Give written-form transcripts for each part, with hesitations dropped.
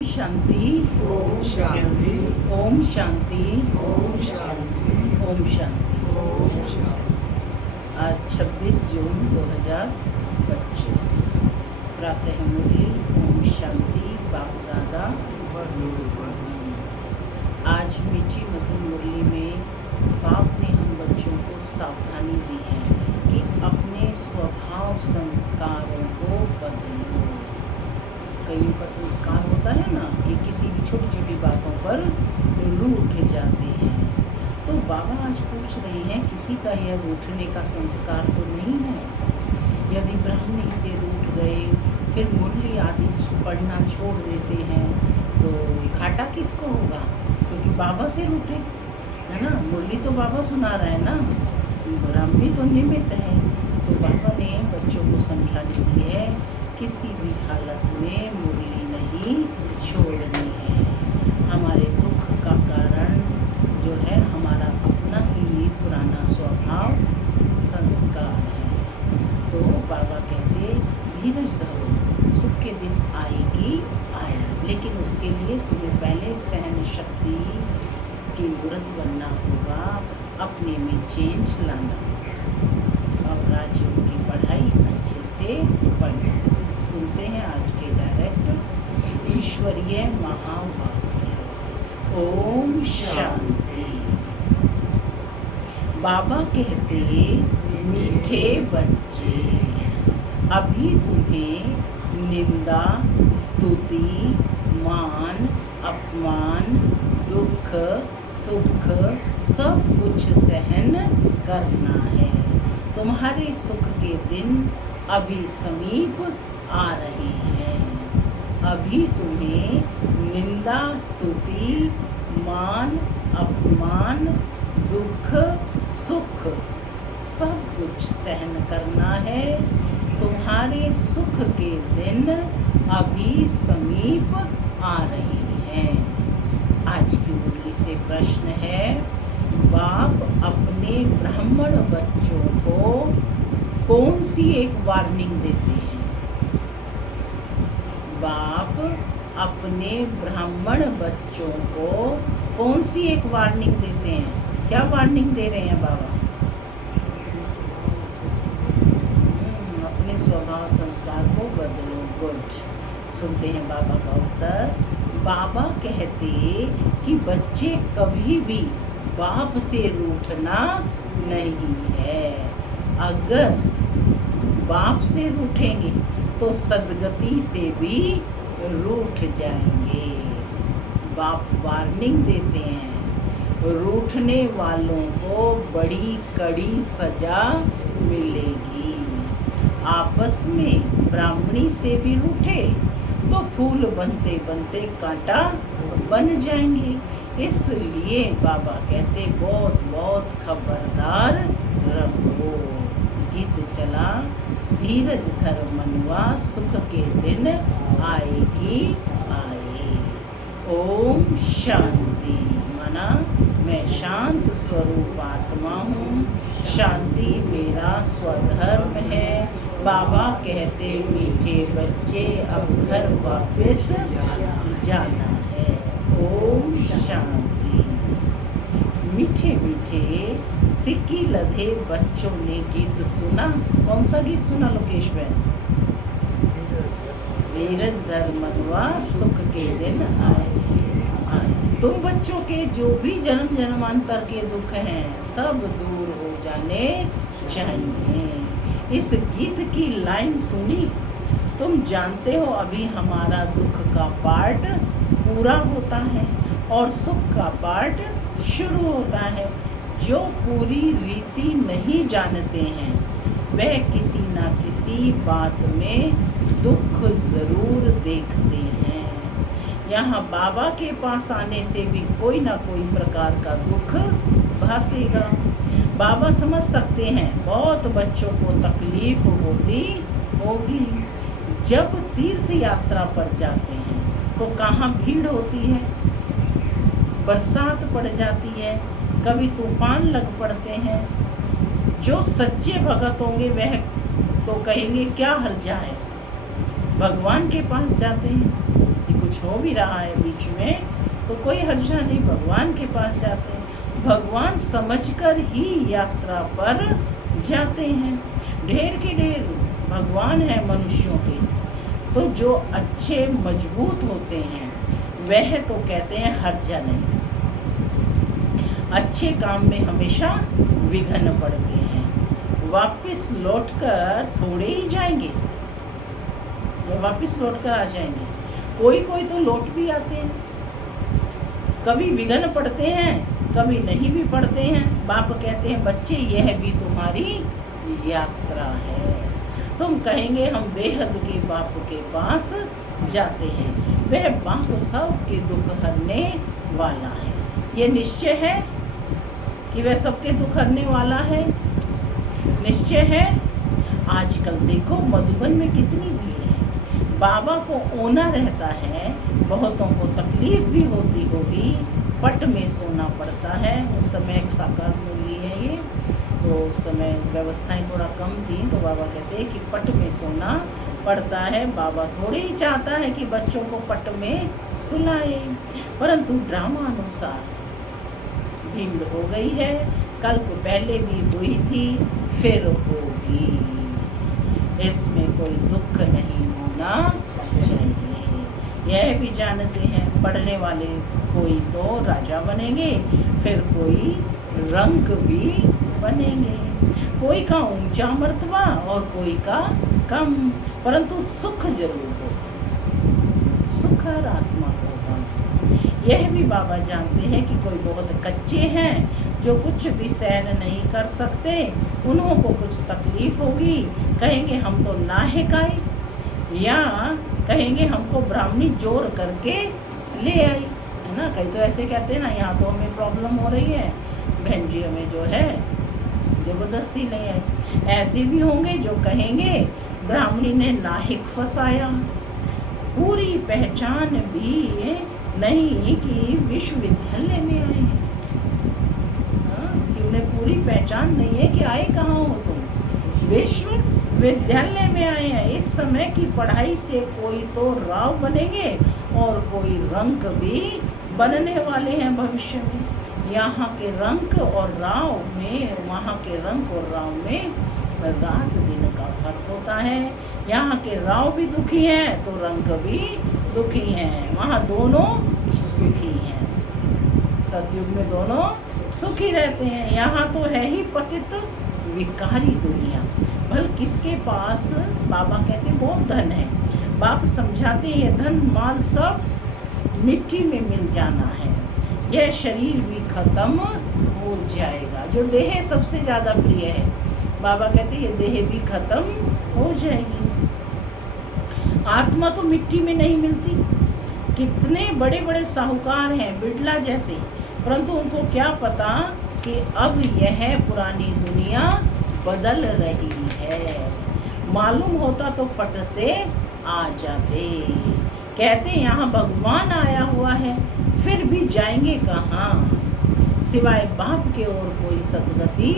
शांति। ओम शांति। ओम शांति। ओम शांति। ओम शांति। ओम शांति। आज 26 जून 2025 प्रातः मुरली ओम शांति बाप दादा मधुबन। आज मीठी मधुर मुरली में बाप ने हम बच्चों को सावधानी दी है कि अपने स्वभाव संस्कारों को बदलो। कईयों का संस्कार होता है ना कि किसी भी छोटी छोटी बातों पर रूठ जाते हैं। तो बाबा आज पूछ रहे हैं किसी का यह रूठने का संस्कार तो नहीं है। यदि ब्राह्मणी से रूठ गए फिर मुरली आदि पढ़ना छोड़ देते हैं तो घाटा किसको होगा? क्योंकि बाबा से रूठे है ना। मुरली तो बाबा सुना रहा है ना, ब्राह्मणी तो निमित्त है। तो बाबा ने बच्चों को समझाने दी है किसी भी हालत में मुरली नहीं छोड़नी है। हमारे दुख का कारण जो है हमारा अपना ही पुराना स्वभाव संस्कार है। तो बाबा कहते धीरज धरो, सुख के दिन आएगी आए, लेकिन उसके लिए तुम्हें पहले सहन शक्ति की मूर्त बनना होगा, अपने में चेंज लाना और राज्यों की पढ़ाई अच्छे से पढ़ना। सुनते हैं आज के डायरेक्ट ईश्वरीय महावाक्य। ओम शांति। बाबा कहते मीठे बच्चे, अभी तुम्हें निंदा स्तुति मान अपमान दुख सुख सब कुछ सहन करना है। तुम्हारे सुख के दिन अभी समीप आ रही हैं। अभी तुम्हें निंदा स्तुति मान अपमान दुख सुख सब कुछ सहन करना है। तुम्हारे सुख के दिन अभी समीप आ रही हैं। आज की मुरली से प्रश्न है, बाप अपने ब्राह्मण बच्चों को कौन सी एक वार्निंग देते हैं? बाप अपने ब्राह्मण बच्चों को कौन सी एक वार्निंग देते हैं? क्या वार्निंग दे रहे हैं बाबा? अपने स्वभाव संस्कार को बदलो। गुड। सुनते हैं बाबा का उत्तर। बाबा कहते कि बच्चे कभी भी बाप से रूठना नहीं है। अगर बाप से रूठेंगे तो सदगति से भी रूठ जाएंगे। बाप वार्निंग देते हैं, रूठने वालों को बड़ी कड़ी सजा मिलेगी। आपस में ब्राह्मणी से भी रूठे तो फूल बनते बनते कांटा बन जाएंगे। इसलिए बाबा कहते बहुत बहुत खबरदार रहो। गीत चला, धीरज धर मनवा सुख के दिन आएगी आए। ओम शांति। माना मैं शांत स्वरूप आत्मा हूँ, शांति मेरा स्वधर्म है। बाबा कहते मीठे बच्चे अब घर वापस जाना है। ओम शांति। मीठे मीठे सिक्की लधे बच्चों ने गीत सुना। कौन सा गीत सुना लोकेश बहन? धीरज धर मनवा सुख के दिन आए। तुम बच्चों के जो भी जन्म जन्मांतर के दुख हैं सब दूर हो जाने चाहिए। इस गीत की लाइन सुनी, तुम जानते हो अभी हमारा दुख का पार्ट पूरा होता है और सुख का पार्ट शुरू होता है। जो पूरी रीति नहीं जानते हैं वह किसी ना किसी बात में दुख जरूर देखते हैं। यहाँ बाबा के पास आने से भी कोई ना कोई प्रकार का दुख भासेगा। बाबा समझ सकते हैं बहुत बच्चों को तकलीफ होती होगी। जब तीर्थ यात्रा पर जाते हैं तो कहाँ भीड़ होती है, बरसात पड़ जाती है, कभी तूफान लग पड़ते हैं। जो सच्चे भगत होंगे वह तो कहेंगे क्या हर्जा है, भगवान के पास जाते हैं कि कुछ हो भी रहा है बीच में तो कोई हर्जा नहीं, भगवान के पास जाते हैं। भगवान समझकर ही यात्रा पर जाते हैं। ढेर के ढेर भगवान है मनुष्यों के, तो जो अच्छे मजबूत होते हैं वह तो कहते हैं हर्जा नहीं। अच्छे काम में हमेशा विघ्न पड़ते हैं। वापस लौटकर थोड़े ही जाएंगे, वापस लौटकर आ जाएंगे। कोई कोई तो लौट भी आते हैं, कभी विघ्न पड़ते हैं, कभी नहीं भी पड़ते हैं। बाप कहते हैं बच्चे यह भी तुम्हारी यात्रा है। तुम कहेंगे हम बेहद के बाप के पास जाते हैं, वह बाप सबके दुख हरने वाला है। ये निश्चय है कि वह सबके दुख हरने वाला है, निश्चय है। आजकल देखो मधुबन में कितनी भीड़ है, बाबा को ओना रहता है, बहुतों को तकलीफ भी होती होगी, पट में सोना पड़ता है। उस समय एक साकार मूली है ये, तो उस समय व्यवस्थाएं थोड़ा कम थी, तो बाबा कहते हैं कि पट में सोना पड़ता है। बाबा थोड़े ही चाहता है कि बच्चों को पट में सुलाए, परंतु ड्रामा अनुसार भीड़ हो गई है। कल्प पहले भी हुई थी, फिर होगी, इसमें कोई दुख नहीं होना चाहिए। यह भी जानते हैं पढ़ने वाले कोई तो राजा बनेंगे, फिर कोई रंक भी बनेंगे, कोई का ऊंचा मर्तबा और कोई का कम, परंतु सुख जरूर हो, सुख हर आत्मा को होगा। यह भी बाबा जानते हैं कि कोई बहुत कच्चे हैं जो कुछ भी सहन नहीं कर सकते, उन्हों को कुछ तकलीफ होगी, कहेंगे हम तो नाहक आए, या कहेंगे हमको ब्राह्मणी जोर करके ले आई, है ना। कई तो ऐसे कहते हैं ना, यहाँ तो हमें प्रॉब्लम हो रही है, बहन जी हमें जो है जबरदस्ती नहीं आई। ऐसे भी होंगे जो कहेंगे ब्राह्मणी ने नाहिक फंसाया, पूरी पहचान भी नहीं कि विश्वविद्यालय में आए हैं, कि उन्हें पूरी पहचान नहीं है कि आए कहाँ हो तुम, विश्वविद्यालय में आए हैं। इस समय की पढ़ाई से कोई तो राव बनेंगे और कोई रंक भी बनने वाले हैं भविष्य में। यहाँ के रंक और राव में, वहाँ के रंक और राव में रात दिन का फर्क होता है। यहाँ के राव भी दुखी हैं तो रंक भी दुखी हैं, वहाँ दोनों सुखी हैं। सतयुग में दोनों सुखी रहते हैं। यहाँ तो है ही पतित विकारी दुनिया। भल किसके पास, बाबा कहते बहुत धन है, बाप समझाते ये धन माल सब मिट्टी में मिल जाना है, यह शरीर भी खत्म हो जाएगा। जो देह सबसे ज़्यादा प्रिय है, बाबा कहते ये देह भी खत्म हो जाएगी। आत्मा तो मिट्टी में नहीं मिलती। कितने बड़े बड़े साहूकार हैं बिड़ला जैसे, परंतु उनको क्या पता कि अब यह पुरानी दुनिया बदल रही है। मालूम होता तो फट से आ जाते। कहते यहाँ भगवान आया हुआ है, फिर भी जाएंगे कहाँ, सिवाय बाप के और कोई सदगति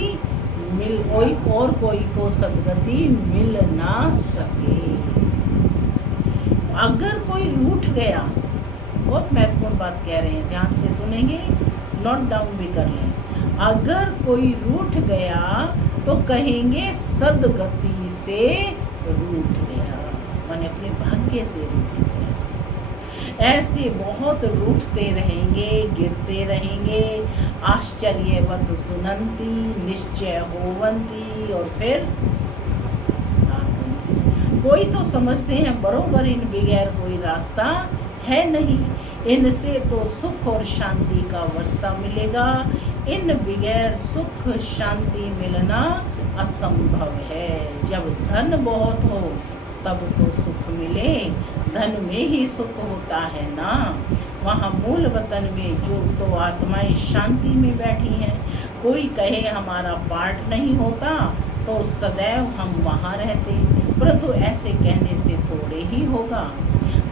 कोई को सदगति मिल ना सके। अगर कोई रूठ गया, बहुत महत्वपूर्ण बात कह रहे हैं, ध्यान से सुनेंगे, नोट डाउन भी कर लें। अगर कोई रूठ गया तो कहेंगे सदगति से रूठ गया, माने अपने भाग्य से रूठ गया। ऐसे बहुत रूठते रहेंगे, गिरते रहेंगे। आश्चर्यवत सुनंती निश्चय होवंती, और फिर कोई तो समझते हैं बरोबर इन बगैर कोई रास्ता है नहीं, इनसे तो सुख और शांति का वर्षा मिलेगा, इन बगैर सुख शांति मिलना असंभव है। जब धन बहुत हो तब तो सुख मिले, धन में ही सुख होता है ना। वहाँ मूल वतन में जो तो आत्माएं शांति में बैठी हैं, कोई कहे हमारा पाठ नहीं होता तो सदैव हम वहाँ रहते, परंतु ऐसे कहने से थोड़े ही होगा।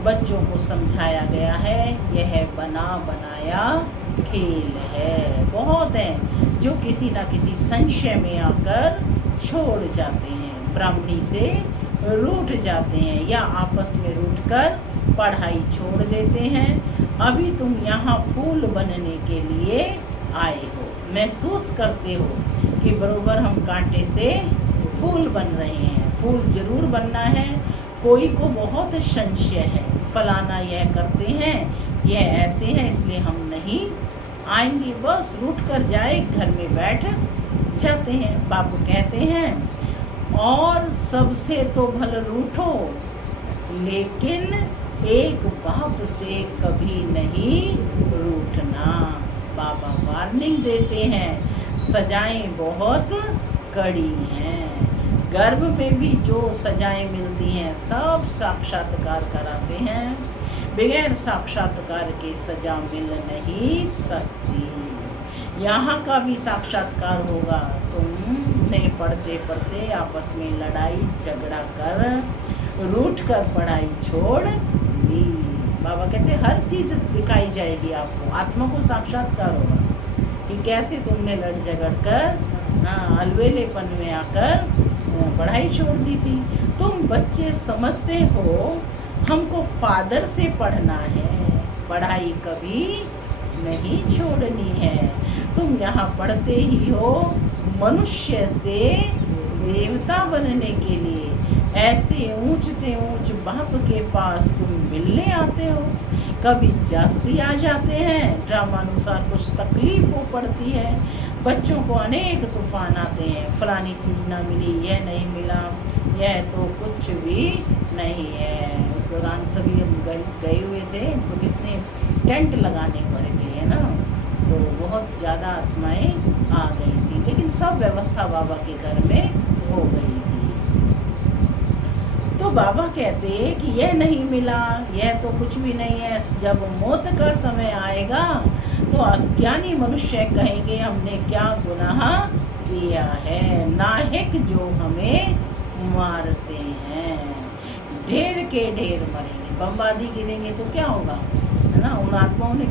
बच्चों को समझाया गया है यह बना बनाया खेल है। बहुत हैं जो किसी ना किसी संशय में आकर छोड़ जाते हैं, ब्राह्मणी से रूठ जाते हैं, या आपस में रूठकर पढ़ाई छोड़ देते हैं। अभी तुम यहाँ फूल बनने के लिए आए हो, महसूस करते हो कि बरोबर हम कांटे से फूल बन रहे हैं। फूल जरूर बनना है। कोई को बहुत संशय है, फलाना यह करते हैं, यह ऐसे हैं, इसलिए हम नहीं आएंगे, बस रूठ कर जाए, घर में बैठ जाते हैं। बाबू कहते हैं और सबसे तो भल रूठो, लेकिन एक बाप से कभी नहीं रूठना। बाबा वार्निंग देते हैं, सजाएं बहुत कड़ी हैं। गर्भ में भी जो सजाएं मिलती हैं सब साक्षात्कार कराते हैं। बगैर साक्षात्कार के सजा मिल नहीं सकती। यहाँ का भी साक्षात्कार होगा। तुमने पढ़ते पढ़ते आपस में लड़ाई झगड़ा कर रूठ कर पढ़ाई छोड़ दी। बाबा कहते हर चीज़ दिखाई जाएगी आपको, आत्मा को साक्षात्कार होगा कि कैसे तुमने लड़ झगड़ कर अलवेलेपन में आकर पढ़ाई छोड़ दी थी। तुम बच्चे समझते हो हमको फादर से पढ़ना है, पढ़ाई कभी नहीं छोड़नी है। तुम यहाँ पढ़ते ही हो मनुष्य से देवता बनने के लिए। ऐसे ऊंचते ऊंच बाप के पास तुम मिलने आते हो। कभी जास्ती आ जाते हैं, ड्रामानुसार कुछ तकलीफ हो पड़ती है। बच्चों को अनेक तूफान आते हैं, फलानी चीज़ ना मिली, यह नहीं मिला, यह तो कुछ भी नहीं है। उस दौरान सभी हम गए हुए थे तो कितने टेंट लगाने पड़े थे, है ना। तो बहुत ज़्यादा आत्माएं आ गई थी, लेकिन सब व्यवस्था बाबा के घर में हो गई थी। तो बाबा कहते कि यह नहीं मिला, यह तो कुछ भी नहीं है। जब मौत का समय आएगा तो अज्ञानी मनुष्य कहेंगे हमने क्या गुनाह किया है, नाहिक जो हमें मारते हैं। ढेर के ढेर मरेंगे, बमबादी गिरेंगे तो क्या होगा, है ना। उन आत्माओं ने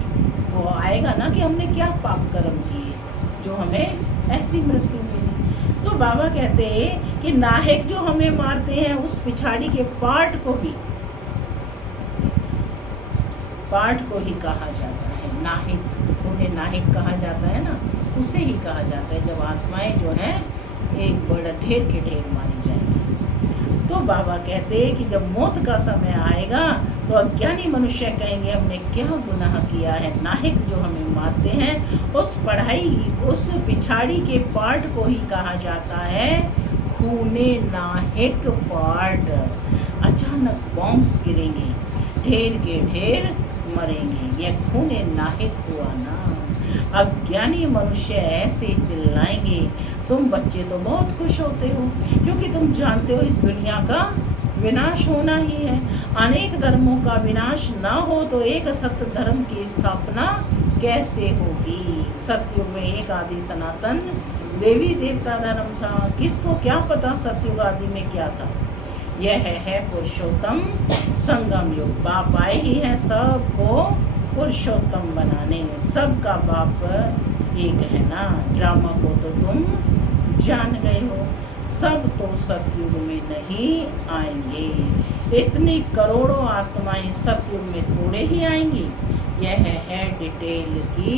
वो आएगा ना कि हमने क्या पाप कर्म किए जो हमें ऐसी मृत्यु मिली। तो बाबा कहते हैं कि नाहिक जो हमें मारते हैं उस पिछाड़ी के पार्ट को ही कहा जाता है नाहिक। उन्हें नाहिक कहा जाता है ना, उसे ही कहा जाता है जब आत्माएं जो है एक बड़ा ढेर के ढेर मारी जाएंगी। तो बाबा कहते हैं कि जब मौत का समय आएगा तो अज्ञानी मनुष्य कहेंगे हमने क्या गुनाह किया है। नाहिक जो हमें मारते हैं उस पिछाड़ी के पार्ट को ही कहा जाता है खूने नाहिक पार्ट। अचानक बॉम्ब्स गिरेंगे, ढेर के ढेर मरेंगे, यह खूने नाहिक हुआ ना। अज्ञानी मनुष्य ऐसे चिल्लाएंगे। तुम बच्चे तो बहुत खुश होते हो क्योंकि तुम जानते हो इस दुनिया का विनाश होना ही है। अनेक धर्मों का विनाश ना हो तो एक सत्य धर्म की स्थापना कैसे होगी। सतयुग में एक आदि सनातन देवी देवता धर्म था। किसको क्या पता सतयुग आदि में क्या था। यह है पुरुषोत्तम संगम युग। बाप आए ही हैं सबको पुरुषोत्तम बनाने। सबका बाप एक है ना। ड्रामा को तो तुम जान गए हो। सब तो सतयुग में नहीं आएंगे। इतनी करोड़ों आत्माएं सतयुग में थोड़े ही आएंगी। यह है डिटेल की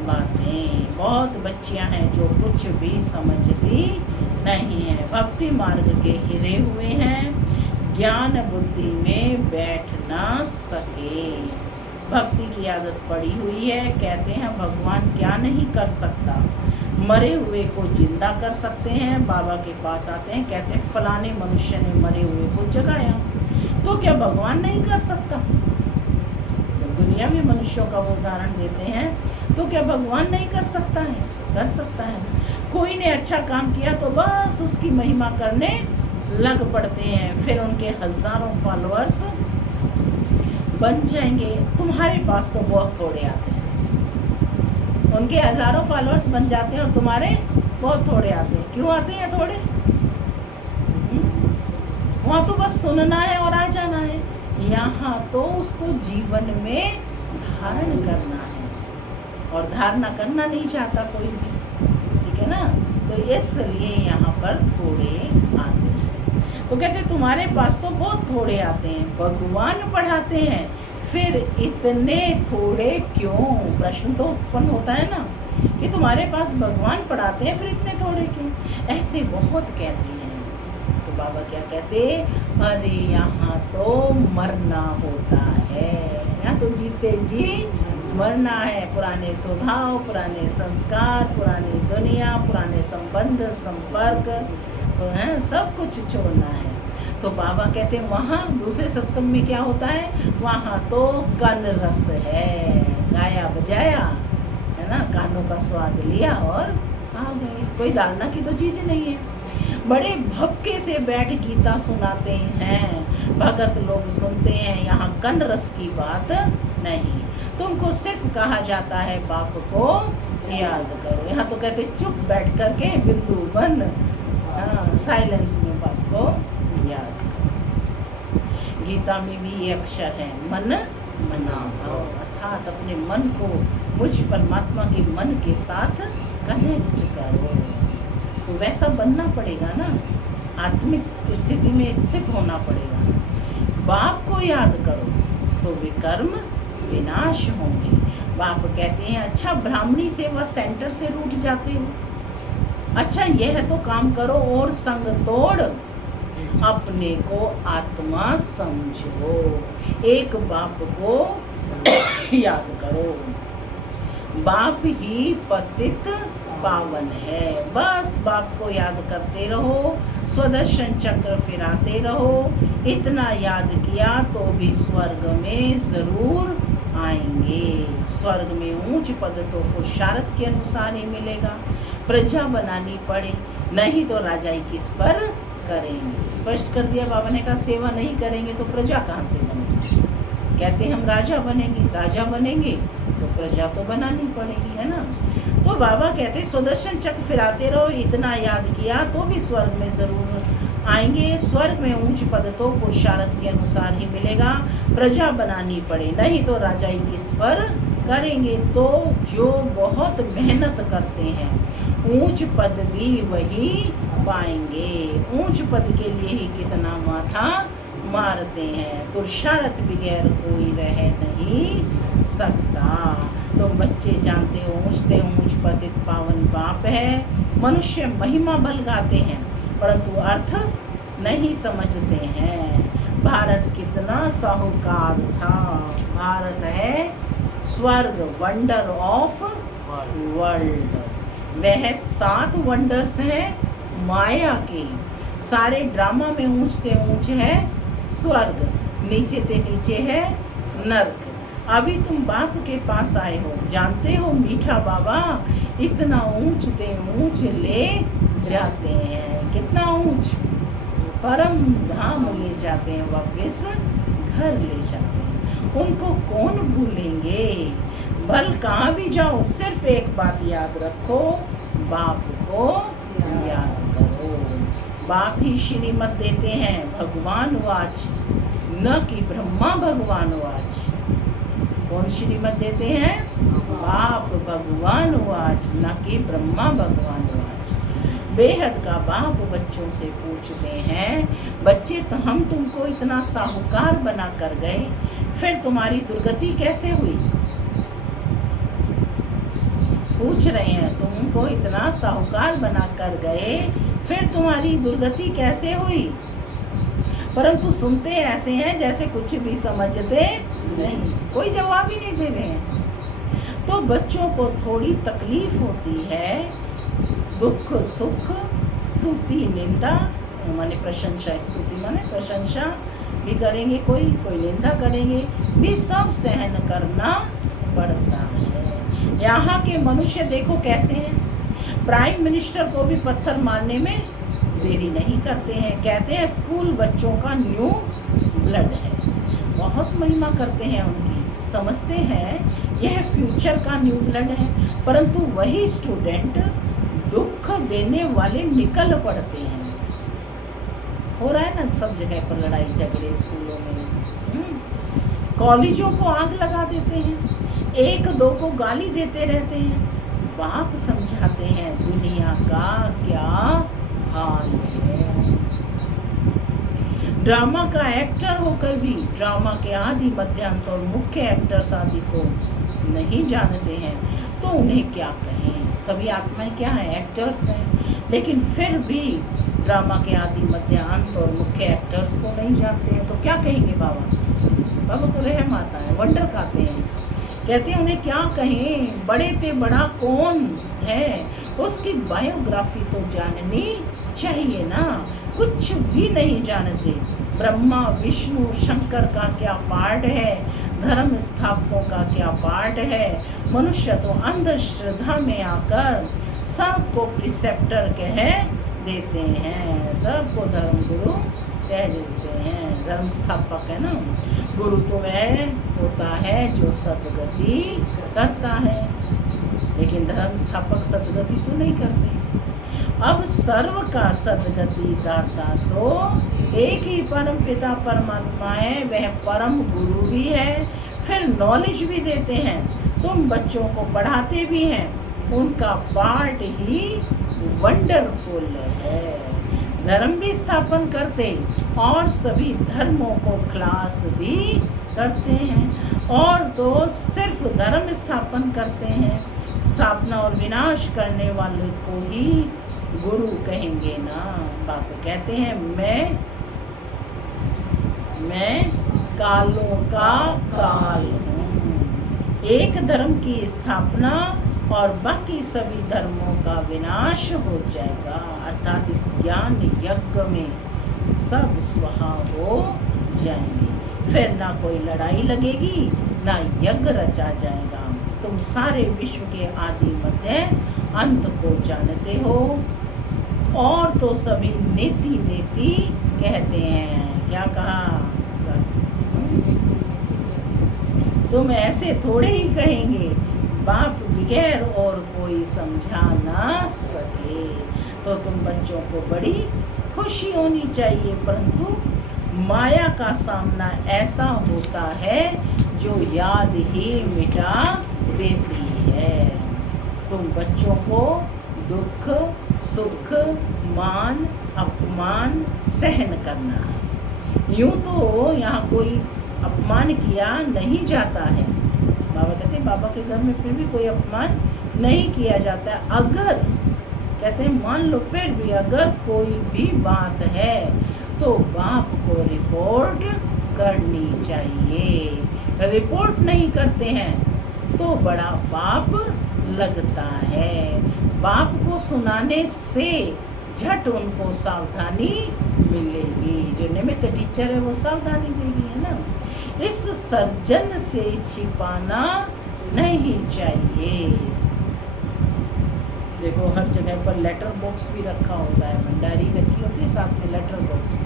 बातें। बहुत बच्चियां हैं जो कुछ भी समझती नहीं है, भक्ति मार्ग के हिरे हुए हैं, ज्ञान बुद्धि में बैठ ना सके। भक्ति की आदत पड़ी हुई है। कहते हैं भगवान क्या नहीं कर सकता, मरे हुए को जिंदा कर सकते हैं। बाबा के पास आते हैं, कहते हैं फलाने मनुष्य ने मरे हुए को जगाया, तो क्या भगवान नहीं कर सकता। दुनिया में मनुष्यों का वो उदाहरण देते हैं, तो क्या भगवान नहीं कर सकता है। कर सकता है। कोई ने अच्छा काम किया तो बस उसकी महिमा करने लग पड़ते हैं, फिर उनके हजारों फॉलोअर्स बन जाएंगे। तुम्हारे पास तो बहुत थोड़े आते हैं, उनके हजारों फॉलोअर्स बन जाते हैं और तुम्हारे बहुत थोड़े आते हैं। क्यों आते हैं थोड़े? वहाँ तो बस सुनना है और आ जाना है। यहाँ तो उसको जीवन में धारण करना है, और धारणा करना नहीं चाहता कोई भी, ठीक है ना। तो इसलिए यहाँ पर थोड़े आते हैं। तो कहते तुम्हारे पास तो बहुत थोड़े आते हैं, भगवान पढ़ाते हैं, फिर इतने थोड़े क्यों? प्रश्न तो उत्पन्न होता है ना कि तुम्हारे पास भगवान पढ़ाते हैं, फिर इतने थोड़े क्यों? ऐसे बहुत कहते हैं। तो बाबा क्या कहते, अरे यहाँ तो मरना होता है, यहाँ तो जीते जी मरना है। पुराने स्वभाव, पुराने संस्कार, पुरानी दुनिया, पुराने संबंध संपर्क हैं, सब कुछ छोड़ना है। तो बाबा कहते हैं वहाँ दूसरे सत्संग में क्या होता है, वहाँ तो कन रस है, गाया बजाया है ना, कानों का स्वाद लिया और आ गए। कोई डालना की तो चीज़ नहीं है। बड़े भक्के से बैठ गीता सुनाते हैं, भगत लोग सुनते हैं, यहाँ कन रस की बात नहीं। तुमको सिर्फ कहा जाता है बाप को याद करो। यहाँ तो कहते चुप बैठ करके बिंदु बन, साइलेंस में बाप को याद करो। गीता में भी ये अक्षर है, मन मनाओ, अर्थात अपने मन को मुझ परमात्मा के मन के साथ कनेक्ट करो। तो वैसा बनना पड़ेगा ना, आत्मिक स्थिति में स्थित होना पड़ेगा। बाप को याद करो तो विकर्म विनाश होंगे। बाप कहते हैं अच्छा ब्राह्मणी सेवा सेंटर से रूठ जाते हो, अच्छा यह तो काम करो और संग तोड़ अपने को आत्मा समझो। एक बाप को याद करो, बाप ही पतित पावन है। बस बाप को याद करते रहो, स्वदर्शन चक्र फिराते रहो। इतना याद किया तो भी स्वर्ग में जरूर आएंगे। स्वर्ग में ऊंच पद तो पुरुषार्थ के अनुसार ही मिलेगा। प्रजा बनानी पड़े, नहीं तो राजाई किस पर करेंगे। स्पष्ट कर दिया बाबा ने कहा सेवा नहीं करेंगे तो प्रजा कहाँ से बनेगी। कहते हम राजा बनेंगे, राजा बनेंगे तो प्रजा तो बनानी पड़ेगी, है ना। तो बाबा कहते स्वदर्शन चक्र फिराते रहो, इतना याद किया तो भी स्वर्ग में जरूर आएंगे। स्वर्ग में ऊंच पद तो पुरुषार्थ के अनुसार ही मिलेगा। प्रजा बनानी पड़े, नहीं तो राजाई किस पर करेंगे। तो जो बहुत मेहनत करते हैं ऊंच पद भी वही पाएंगे। ऊंच पद के लिए ही कितना माथा मारते हैं, पुरुषार्थ बगैर कोई रह नहीं सकता। तो बच्चे जानते हो ऊंचते ऊंच पतित पावन बाप है। मनुष्य महिमा बल गाते हैं परंतु अर्थ नहीं समझते हैं। भारत कितना साहूकार था। भारत है स्वर्ग, वंडर ऑफ वर्ल्ड। वह 7 वंडर्स हैं माया के। सारे ड्रामा में ऊंचते ऊंच है स्वर्ग, नीचे ते नीचे है नर्क। अभी तुम बाप के पास आए हो, जानते हो मीठा बाबा इतना ऊंचते ऊंच ले जाते हैं। कितना ऊंच, परम धाम ले जाते हैं, वापस घर ले जाते हैं। उनको कौन भूलेंगे। भल कहाँ भी जाओ सिर्फ एक बात याद रखो, बाप को याद करो। बाप ही श्रीमत देते हैं, भगवान वाच न कि ब्रह्मा भगवान वाच। कौन श्रीमत देते हैं, बाप भगवान वाच न कि ब्रह्मा भगवान वाच। बेहद का बाप बच्चों से पूछते हैं, बच्चे तो हम तुमको इतना साहूकार बना कर गए, फिर तुम्हारी दुर्गति कैसे हुई। पूछ रहे हैं तुमको इतना साहूकार बना कर गए, फिर तुम्हारी दुर्गति कैसे हुई। परंतु सुनते ऐसे हैं जैसे कुछ भी समझते नहीं, कोई जवाब ही नहीं दे रहे हैं। तो बच्चों को थोड़ी तकलीफ होती है, दुख सुख स्तुति निंदा माने प्रशंसा, स्तुति माने प्रशंसा भी करेंगे, कोई निंदा करेंगे भी, सब सहन करना पड़ता है। यहाँ के मनुष्य देखो कैसे हैं, प्राइम मिनिस्टर को भी पत्थर मारने में देरी नहीं करते हैं। कहते हैं स्कूल बच्चों का न्यू ब्लड है, बहुत महिमा करते हैं उनकी, समझते हैं यह फ्यूचर का न्यू ब्लड है। परंतु वही स्टूडेंट दुख देने वाले निकल पड़ते हैं। हो रहा है ना सब जगह पर लड़ाई झगड़े स्कूलों में, कॉलेजों को आग लगा देते हैं, एक दो को गाली देते रहते हैं। बाप समझाते हैं दुनिया का क्या हाल है। ड्रामा का एक्टर होकर भी ड्रामा के आदि मध्यांत और मुख्य एक्टर्स आदि को नहीं जानते हैं तो उन्हें क्या कहें। सभी आत्माएं क्या हैं? एक्टर्स हैं। लेकिन फिर भी ड्रामा के आदि मध्यांत और मुख्य एक्टर्स को नहीं जानते हैं तो क्या कहेंगे बाबा? बाबा को रहम आता है, वंडर खाते हैं, कहते हैं उन्हें क्या कहें? बड़े ते बड़ा कौन है, उसकी बायोग्राफी तो जाननी चाहिए ना। कुछ भी नहीं जानते। ब्रह्मा विष्णु शंकर का क्या पार्ट है, धर्म स्थापकों का क्या पार्ट है। मनुष्य तो अंधश्रद्धा में आकर सबको प्रिसेप्टर कह देते हैं, सबको धर्म गुरु कह देते हैं। धर्म स्थापक है ना, गुरु तो वह होता है जो सदगति करता है, लेकिन धर्म स्थापक सदगति तो नहीं करते। अब सर्व का सदगति दाता तो एक ही परम पिता परमात्मा है, वह परम गुरु भी है, फिर नॉलेज भी देते हैं, तुम बच्चों को पढ़ाते भी हैं, उनका पार्ट ही वंडरफुल है। धर्म भी स्थापन करते और सभी धर्मों को क्लास भी करते हैं, और तो सिर्फ धर्म स्थापन करते हैं, स्थापना और विनाश करने वाले को ही गुरु कहेंगे ना। बाबा कहते हैं मैं कालों का काल हूँ। एक धर्म की स्थापना और बाकी सभी धर्मों का विनाश हो जाएगा, अर्थात इस ज्ञान यज्ञ में सब स्वाहा हो जाएंगे। फिर ना कोई लड़ाई लगेगी, ना यज्ञ रचा जाएगा। तुम सारे विश्व के आदि मध्य अंत को जानते हो, और तो सभी नेति नेति कहते हैं। क्या कहा? तुम ऐसे थोड़े ही कहेंगे, बाप बगैर और कोई समझा ना सके। तो तुम बच्चों को बड़ी खुशी होनी चाहिए, परंतु माया का सामना ऐसा होता है जो याद ही मिटा देती है। तुम बच्चों को दुख सुख मान अपमान सहन करना है। यूं तो यहाँ कोई अपमान किया नहीं जाता है। बाबा कहते हैं बाबा के घर में फिर भी कोई अपमान नहीं किया जाता है। अगर कहते हैं मान लो फिर भी अगर कोई भी बात है तो बाप को रिपोर्ट करनी चाहिए। रिपोर्ट नहीं करते हैं तो बड़ा पाप लगता है। बाप को सुनाने से झट उनको सावधानी मिलेगी। जो निमित्त टीचर है वो सावधानी देगी, है ना। इस सर्जन से छिपाना नहीं चाहिए। देखो हर जगह पर लेटर बॉक्स भी रखा होता है, भंडारी रखी होती है साथ में लेटर बॉक्स में।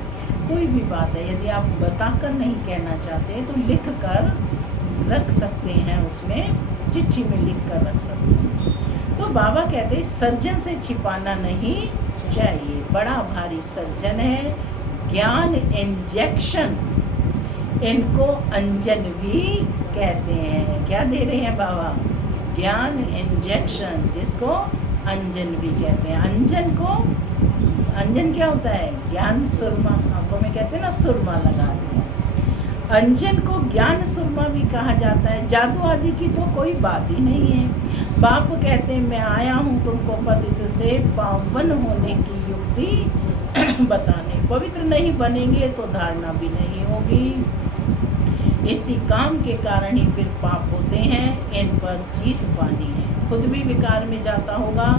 कोई भी बात है यदि आप बताकर नहीं कहना चाहते तो लिख कर रख सकते हैं, उसमें चिट्ठी में लिख कर रख सकते हैं। तो बाबा कहते हैं सर्जन से छिपाना नहीं चाहिए। बड़ा भारी सर्जन है, ज्ञान इंजेक्शन, इनको अंजन भी कहते हैं। क्या दे रहे हैं बाबा? ज्ञान इंजेक्शन, जिसको अंजन भी कहते हैं। अंजन क्या होता है? ज्ञान सुरमा, आंखों में कहते हैं ना सुरमा लगा दिया। अंजन को ज्ञान सुरमा भी कहा जाता है। जादू आदि की तो कोई बात ही नहीं है। बाप कहते हैं मैं आया हूँ तुमको पतित से पावन होने की युक्ति बताने। पवित्र नहीं बनेंगे तो धारणा भी नहीं होगी। इसी काम के कारण ही फिर पाप होते हैं, इन पर जीत पानी है। खुद भी विकार में जाता होगा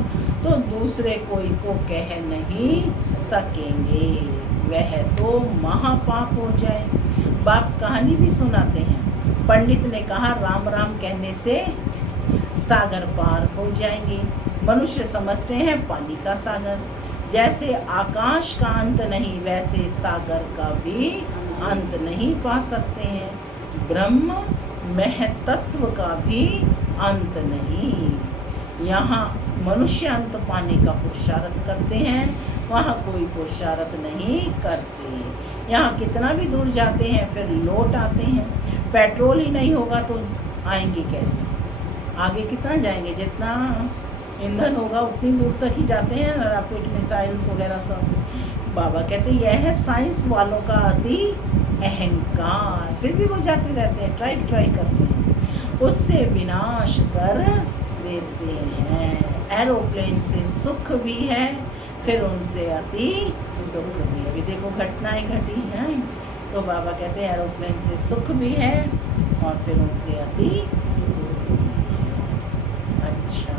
तो दूसरे कोई को कह नहीं सकेंगे, वह तो महापाप हो जाए। बाप कहानी भी सुनाते हैं। पंडित ने कहा राम राम कहने से सागर पार हो जाएंगे। मनुष्य समझते हैं पानी का सागर। जैसे आकाश का अंत नहीं वैसे सागर का भी अंत नहीं पा सकते हैं। ब्रह्म महतत्व का भी अंत नहीं। यहाँ मनुष्य अंत पाने का पुरुषार्थ करते हैं, वहाँ कोई पुरुषार्थ नहीं करते। यहाँ कितना भी दूर जाते हैं फिर लौट आते हैं। पेट्रोल ही नहीं होगा तो आएंगे कैसे? आगे कितना जाएंगे? जितना ईंधन होगा उतनी दूर तक ही जाते हैं ना, रॉकेट मिसाइल्स वगैरह सब। बाबा कहते यह है साइंस वालों का अति अहंकार, फिर भी वो जाते रहते हैं, ट्राई करते हैं, उससे विनाश कर देते हैं। एरोप्लेन से सुख भी है, फिर उनसे अति दुख भी। अभी देखो घटनाएं घटी हैं, तो बाबा कहते हैं एरोप्लेन से सुख भी है और फिर उनसे अति दुख भी है। अच्छा,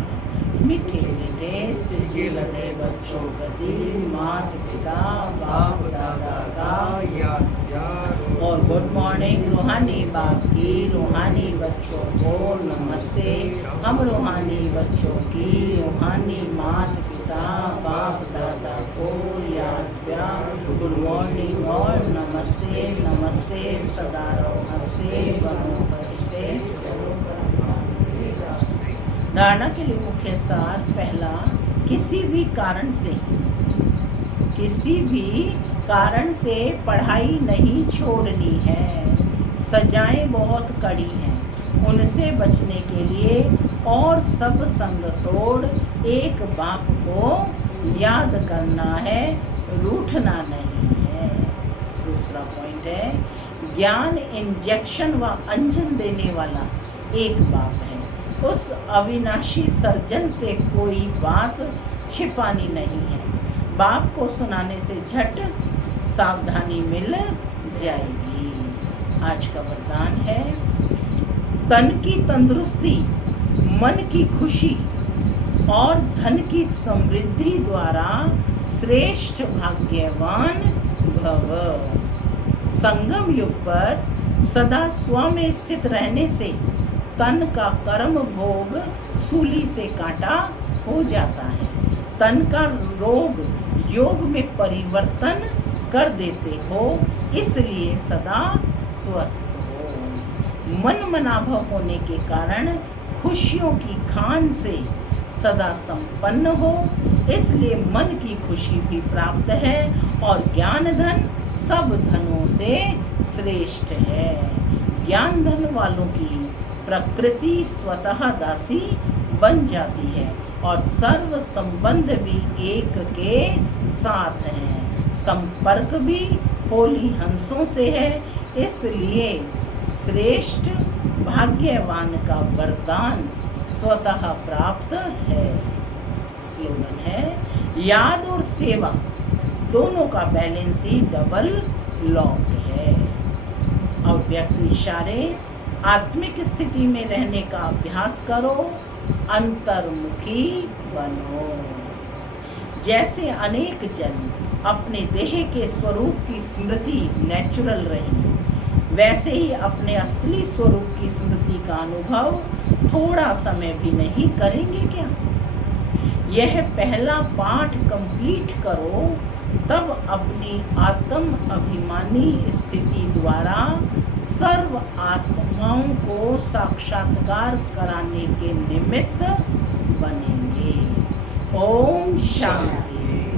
मीठे मीठे सिगे लगे बच्चों प्रति मात पिता बाप दादा का याद प्यार और गुड मॉर्निंग रूहानी बाप की, रूहानी बच्चों को नमस्ते। हम रूहानी बच्चों की रूहानी मात पिता बाप दादा को याद प्यार, गुड मॉर्निंग और नमस्ते नमस्ते, सदा रहो हंसते बनो फरिश्ते चलो धारणा के लिए मुख्य सार। पहला, किसी भी कारण से पढ़ाई नहीं छोड़नी है। सजाएं बहुत कड़ी हैं, उनसे बचने के लिए और सब संग तोड़ एक बाप को याद करना है, रूठना नहीं है। दूसरा पॉइंट है, ज्ञान इंजेक्शन व अंजन देने वाला एक बाप है। उस अविनाशी सर्जन से कोई बात छिपानी नहीं है। बाप को सुनाने से झट सावधानी मिल जाएगी। आज का वरदान है, तन की तंदुरुस्ती, मन की खुशी और धन की समृद्धि द्वारा श्रेष्ठ भाग्यवान भव। संगम युग पर सदा स्व में स्थित रहने से तन का कर्म भोग सूली से काटा हो जाता है। तन का रोग योग में परिवर्तन कर देते हो, इसलिए सदा स्वस्थ हो। मन मनाभव होने के कारण खुशियों की खान से सदा संपन्न हो, इसलिए मन की खुशी भी प्राप्त है और ज्ञान धन सब धनों से श्रेष्ठ है। ज्ञान धन वालों की प्रकृति स्वतः दासी बन जाती है और सर्व संबंध भी एक के साथ हैं। संपर्क भी होली हंसों से है, इसलिए श्रेष्ठ भाग्यवान का वरदान स्वतः प्राप्त है। स्लोगन है, याद और सेवा दोनों का बैलेंस ही डबल लॉक है। अव्यक्त इशारे, आत्मिक स्थिति में रहने का अभ्यास करो, अंतर्मुखी बनो। जैसे अनेक जन अपने देह के स्वरूप की स्मृति नेचुरल रही, वैसे ही अपने असली स्वरूप की स्मृति का अनुभव थोड़ा समय भी नहीं करेंगे क्या? यह पहला पाठ कंप्लीट करो, तब अपनी आत्म अभिमानी स्थिति द्वारा सर्व आत्माओं को साक्षात्कार कराने के निमित्त बनेंगे। ओम शांति।